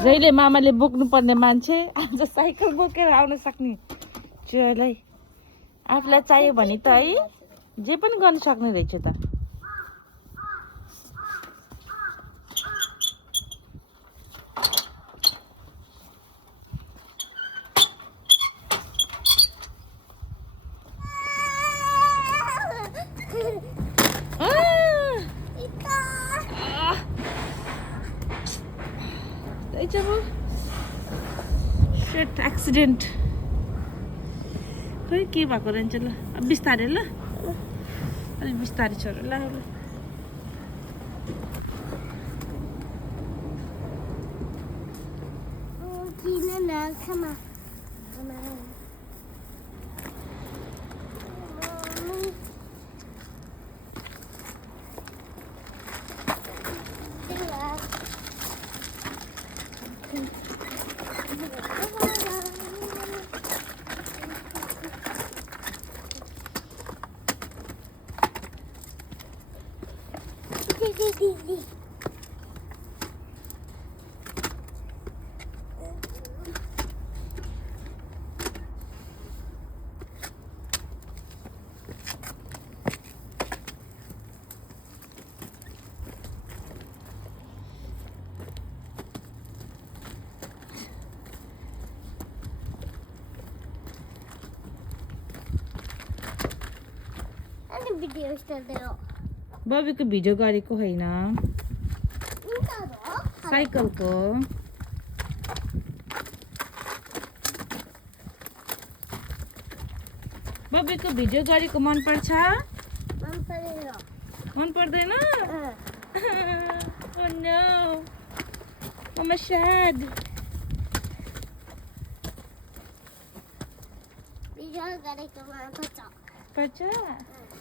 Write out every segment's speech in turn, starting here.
जहिले मामाले बोक्नु पर्ने मान्छे आज साइकल बोकेर आउन सक्ने चलै आफूलाई चाहियो भने त है जे पनि गर्न सक्ने रहेछ त सेट एक्सिडेन्ट खै के भएको रहेछ ल अब बिस्तारै ल अलिक बिस्तारै छोरो ल बबीको भिडियो गरेको होइन साइकलको बबीको भिडियो गरेको मन पर्छ मन पर्दैन Oh no I'm sad video गरेको मन पर्छ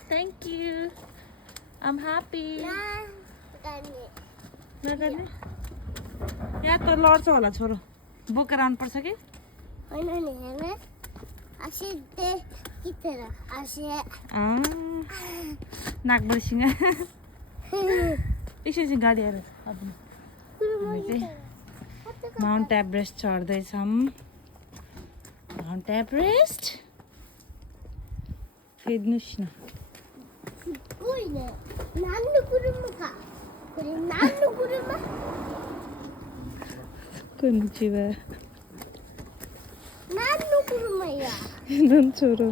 Thank you I'm happy नगर्ने यहाँ त लड्छ होला छोरो बोकेर आउनुपर्छ कि होइन नि हेर्न नाकबाट सिँगा एकछिन गाडी आएर माउन्ट एभरेस्ट चढ्दैछौँ माउन्ट एभरेस्ट फेर्नुहोस् न Konnichiwa. छोरो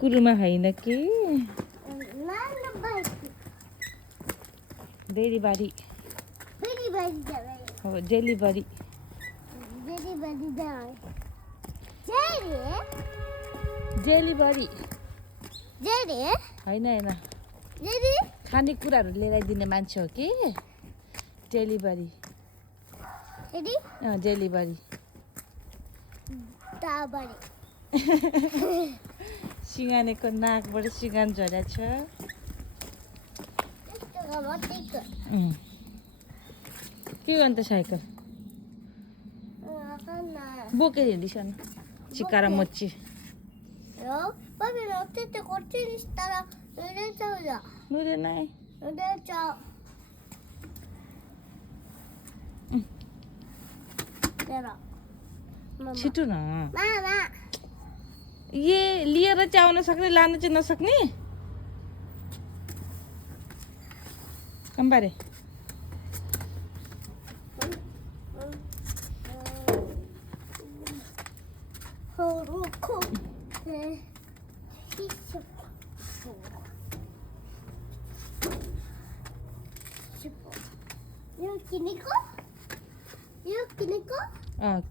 कुरुमा होइन कि डेलिभरी हो डेलिभरी डेलिभरी होइन होइन खानेकुराहरू लिएर आइदिने मान्छे हो कि डेलिभरी डेलिभरी सिँगानेको नाकबाट सिँगान झरेको छ के गर्नु त साइकल बोकेर हिँड्दैछ न चिकारा मोची नुरेनाई छिटो न ये लिएर चाहिँ आउन सक्ने लान चाहिँ नसक्ने कम्बारे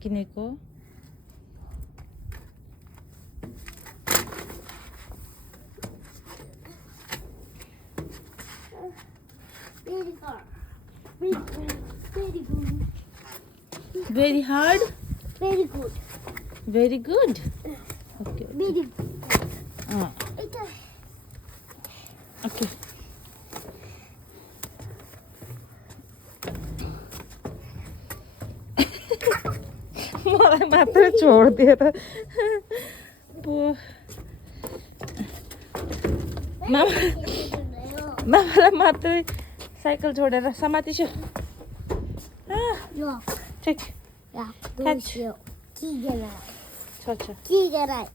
किनेको very hard very good okay very good okay मलाई मात्र छोडिदिएर मामालाई मात्रै साइकल छोडेर समातिछु Yok. Çek. Ya Kaç? dur yok. 2 kere. Ço ço. 2 kere.